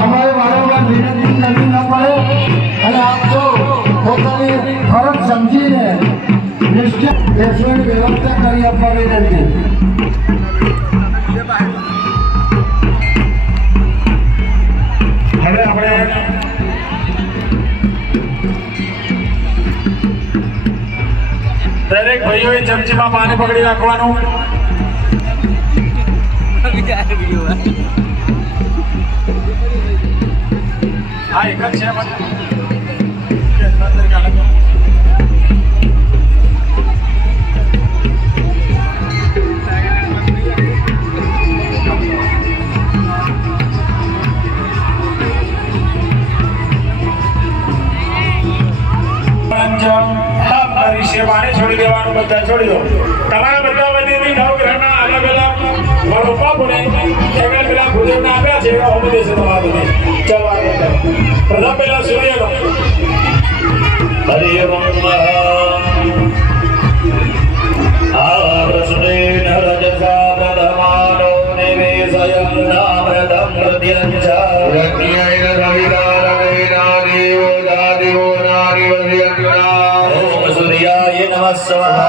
हमारे वारंवार विनती करनी न पड़े અને આપકો પોતાની ફરજ સમજીને નિશ્ચિત બેસવાની વ્યવસ્થા કરી આપવા વિનંતી. હવે આપણે દરેક ભાઈઓએ ચમચીમાં પાણી પકડી રાખવાનું. હા એક જ છે પાણી છોડી દેવાનું. બધા છોડી દો. તમારા બધા વતીથી નવગ્રહના અલગ અલગ વડોપાપોને એમણે પેલા ભોજનના આપ્યા છે એવા હોમ દેશે તમારા બધી. ચાલો પ્રથમ પેલા સૂર્યનો હરિ ઓમ આરસુદેન રજસા પ્રધમાનો નિવેશયં નામૃતં પ્રત્યંચા રત્ન્યૈન રવિરારવેના દેવો દાદિવો નારિવસ્યંના ઓમ સૂર્યાય નમઃ સ્વાહા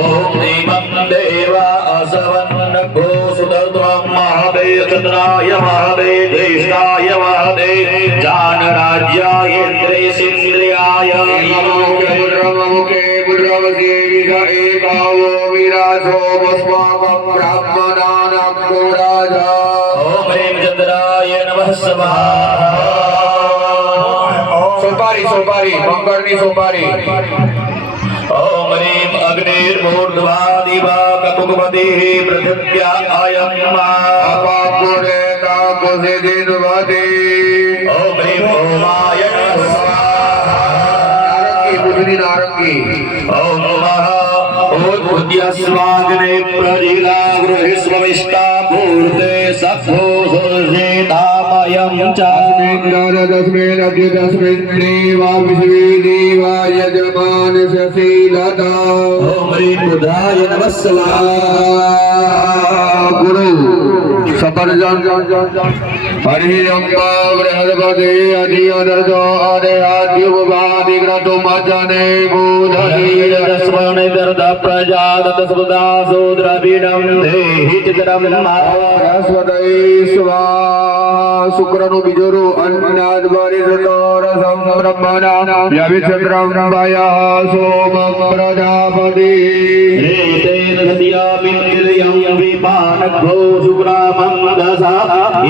ઓમ દેવં દેવા અસવન્ન ઘોષુતર્ત્વં મહાવે ચંદ્રાય મહાવે જ્યેષ્ઠાય મહાવે જાનરાજ્યાય ઇન્દ્રેશિન્દ્રિયાય મુદ્રમુખે મુદ્રવસે વિષે ભાવો વિરાજો ભસ્માકં બ્રાહ્મણાનાં રાજા ઓમ હ્રીં ચંદ્રાય નમઃ સ્વાહા. સોપારી સોપારી મંગળની સોપારી. ओम ह्रीं अग्निर्मूर्ध्वादिवा कपुपतिः पृथिव्या अयं मापापुरे तापसिदिन्वति ओम ह्रीं ओमाय स्वाहा. नारंगी बुधनी नारंगी. ओम नमः उद्भुत्य स्वाग्ने प्रजिला गृहिस्वमिष्टा मूर्ते सखो सुर्जितामयं चास्मिन् दशमेन अद्युतस्मिन् देवा विश्वे देवा यजमान शीलता ओम ह्रीं बुधाय नमः स्वाहा. गुरु सफरजन हरि अंबा बृहस्पति अधिअनर्जो अनेहाद्युपवादि ग्रतो मजने बुधहि रस्मणे दर्द प्रजात सुदा सोद्रविणं देहि चित्रं बृहस्पति स्वाहा. शुक्रनु बिजोरु अन्नाद परिसतो रसं ब्रह्मणा व्यभिचन्द्रं वयः सोमं प्रजापति एतेन सद्यामिन्द्रियं विपानघो शुक्रामं दशा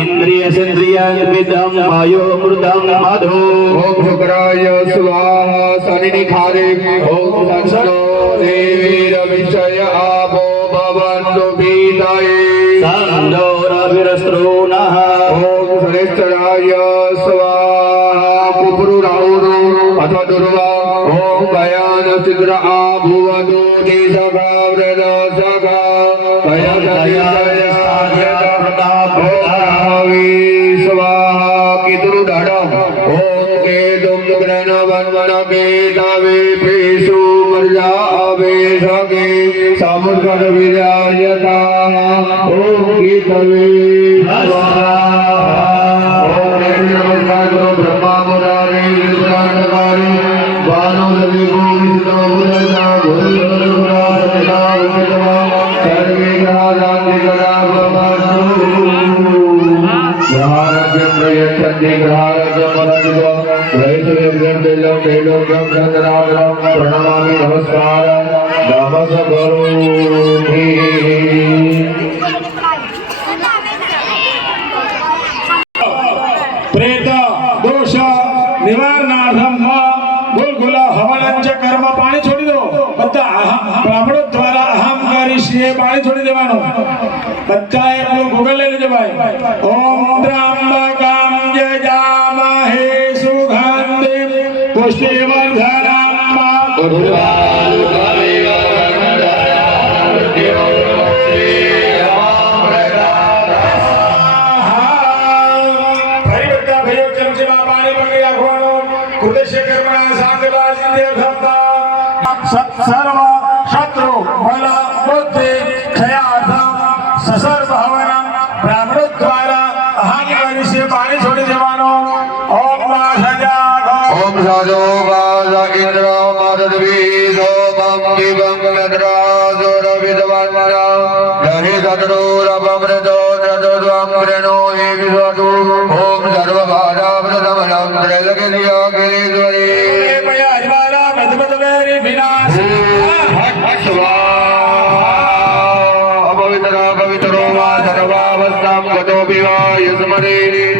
इन्द्रियसेन्द्रियमिदं वयोमृतं मधु ओम शुक्राय स्वाहा. शनिनि खारे ओम संसनो देवीरविषय आपो भवन्तु पीतये सन्दोरविरस्त्रोणः ओम शनिश्चराय स्वाहा. कुपुरुराहुरो अथ दुर्वा ओम भयान शीघ्र आभुवतु दिशगा व्रतसगा स्वाहा. केतुरुदढम् ओम केतुं ग्रहणवन्वनकेतवे पेषु मर्यावे सगे समुद्रविरायता ओम केतवे स्वाहा. ओम नमस्कार ब्रह्मा मुरारे विद्रांतकारी वानोदवि गोविंदो बुधना गुरुगुरुरा सदा उमेदवा सर्वे ग्रहादान्ति कदा भवन्तु ग्रहारभ्यं प्रयच्छन्ति ग्रहारभ्यं परमिदो वैश्वयं तेजं तेजोग्यं चन्द्राग्रं प्रणमामि नमस्कारं नमः करोमि. प्रेत दोष निवारणार्थम गुलगुला हवनंच कर्म पाणी છોડી દો. બધા બ્રાહ્મણો દ્વારા અહમ કરીએ પાણી છોડી દેવાનું. બધાએ આપણું ગોગલ લઈ લેજો ભાઈ. ઓમ ત્રંબકં જજામહે સુગંધિ પુષ્ટિવર્ધનમ ઉર્વારુકમિવ વંદના મેદ્રાસુર વિદ્વાન લહી સદરૂરપમૃતો નદોદ્વાંગ્રનો હે વિશ્વતુ ઓમ સર્વબાધા પ્રથમનમ ત્રૈલકેશ્વરી ભયા હરિવારા મધમદ વેરી વિનાશ અપવિત્ર પવિત્રો વા સર્વાવસ્થામ ગતો વિવા યસ્મરે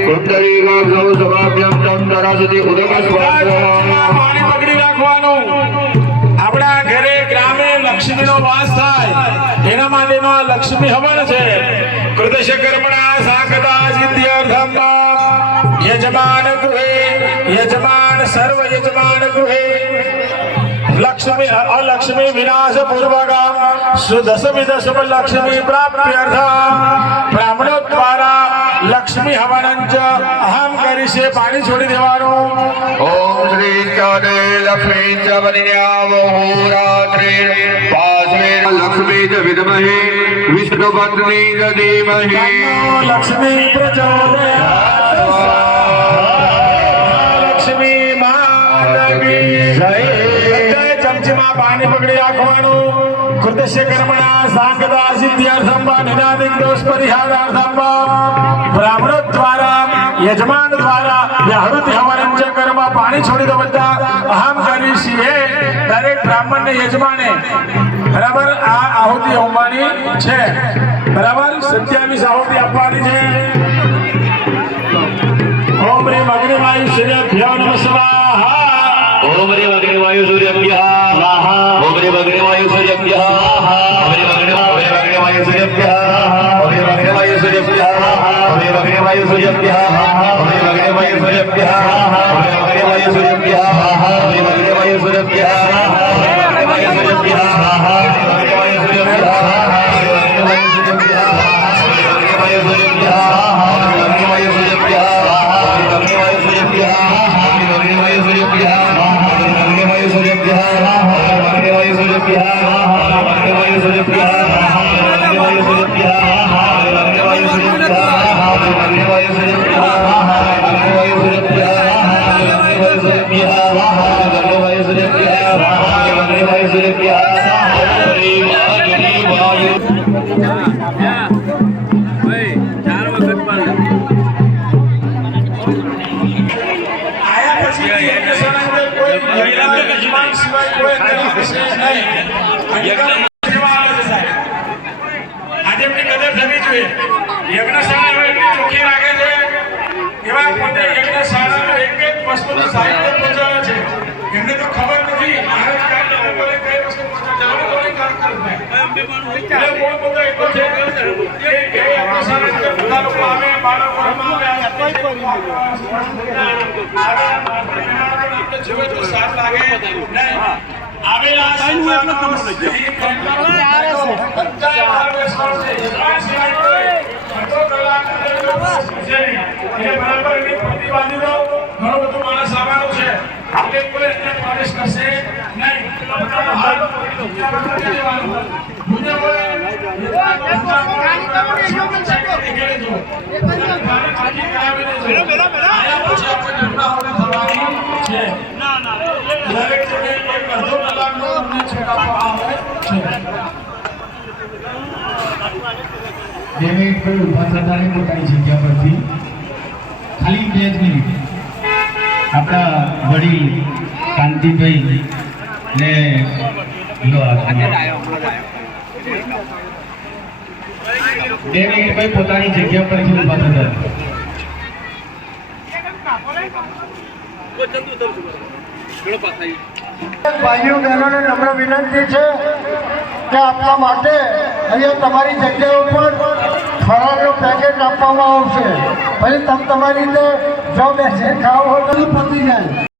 કુંડલી ગાભ્યો સભાભ્યમ ચંદ્રરાજતિ ઉદકસ્વાહ પાણી પકડી રાખવાનું. આપણા ઘરે ગ્રામે લક્ષ્મીનો વાસ થાય એના માટેનો આ લક્ષ્મી હવન છે. કૃતશ કર્મણા સાકતા સિદ્ધ્યર્થમ યજમાન ગૃહે યજમાન સર્વ યજમાન ગૃહે લક્ષ્મી અલક્ષ્મી વિનાશ પૂર્વકમ સુદશમિદશમ લક્ષ્મી પ્રાપ્ત્યર્થમ બ્રાહ્મણો દ્વારા લક્ષ્મી હવનંચ અહમ કરી છે પાણી છોડી દેવાનું. ઓમ શ્રી ચાદે લક્ષ્મી ચ વનિન્યાવો રાત્રે પાસ્વે લક્ષ્મી ચ વિદ્મહે વિષ્ણુ પત્ની ચ ધીમહિ લક્ષ્મી પ્રચોદયાત લક્ષ્મી માતકી જય. ચમચીમાં પાણી પકડી રાખવાનું. કૃતશ્ય કર્મણા સાંગતા સિદ્ધ્યર્થમ વા નિનાદિક દોષ પરિહારાર્થમ વા બ્રાહ્મણો દ્વારા યજમાન દ્વારા વ્યાહૃતિ હવનંચ કર્મ પાણી છોડી દો બધા અહમ કરી છીએ. દરેક બ્રાહ્મણને યજમાને બરાબર આ આહુતિ હોમવાની છે. બરાબર 27 આહુતિ આપવાની છે. ઓમ રે અગ્નિવાયુ સૂર્યભ્યો નમઃ સ્વાહા. ओम रे अग्निवायु सूर्यभ्यः स्वाहा ओम रे अग्निवायु सूर्यभ्यः स्वाहा ओम रे अग्निवायु सूर्यभ्यः ओम रे अग्निवायु सूर्यभ्यः ओम रे अग्निवायु सूर्यभ्यः ओम रे अग्निवायु सूर्यभ्यः ओम रे अग्निवायु सूर्यभ्यः ओम रे अग्निवायु सूर्यभ्यः ओम रे अग्निवायु सूर्यभ्यः ओम रे अग्निवायु सूर्यभ्यः આયા પછી યજ્ઞશાળા અંદર કોઈ મહિલા યજમાન સિવાય કોઈ અંદર હશે નહીં. સેવા આવે છે સાહેબ. આજે એમની કદર થવી જોઈએ. યજ્ઞશાળા એટલી ચોખ્ખી રાખે છે એવા પોતે યજ્ઞશાળાનું એક એક વસ્તુનું સાહિત્ય પહોંચાડે છે. એમને તો ખબર નથી મહારાજ કાંઈ લોકોને કઈ વસ્તુ પહોંચાડે કોઈ કામ કરે નહીં. એટલે મૂળ મુદ્દો એટલો છે કે એ યજ્ઞશાળા અંદર બધા લોકો આવે બાળકો રમાવે જોવે તો સારું લાગે નહીં. આવેલા ડેવિડ પર ઉભા થતાની પોતાની જગ્યા પરથી ખાલી 2 મિનિટ આપણા વડીલ કાંતિભાઈ ને ડેવિડ ભાઈ પોતાની જગ્યા પરથી ઉભા થતા. ભાઈઓ બહેનોને નમ્ર વિનંતી છે કે આપણા માટે અહીંયા તમારી જગ્યા ઉપર ફરાળનું પેકેટ આપવામાં આવશે. પછી તમે તમારી રીતે જો બેસે ખાવ હોય તો પતી જાય.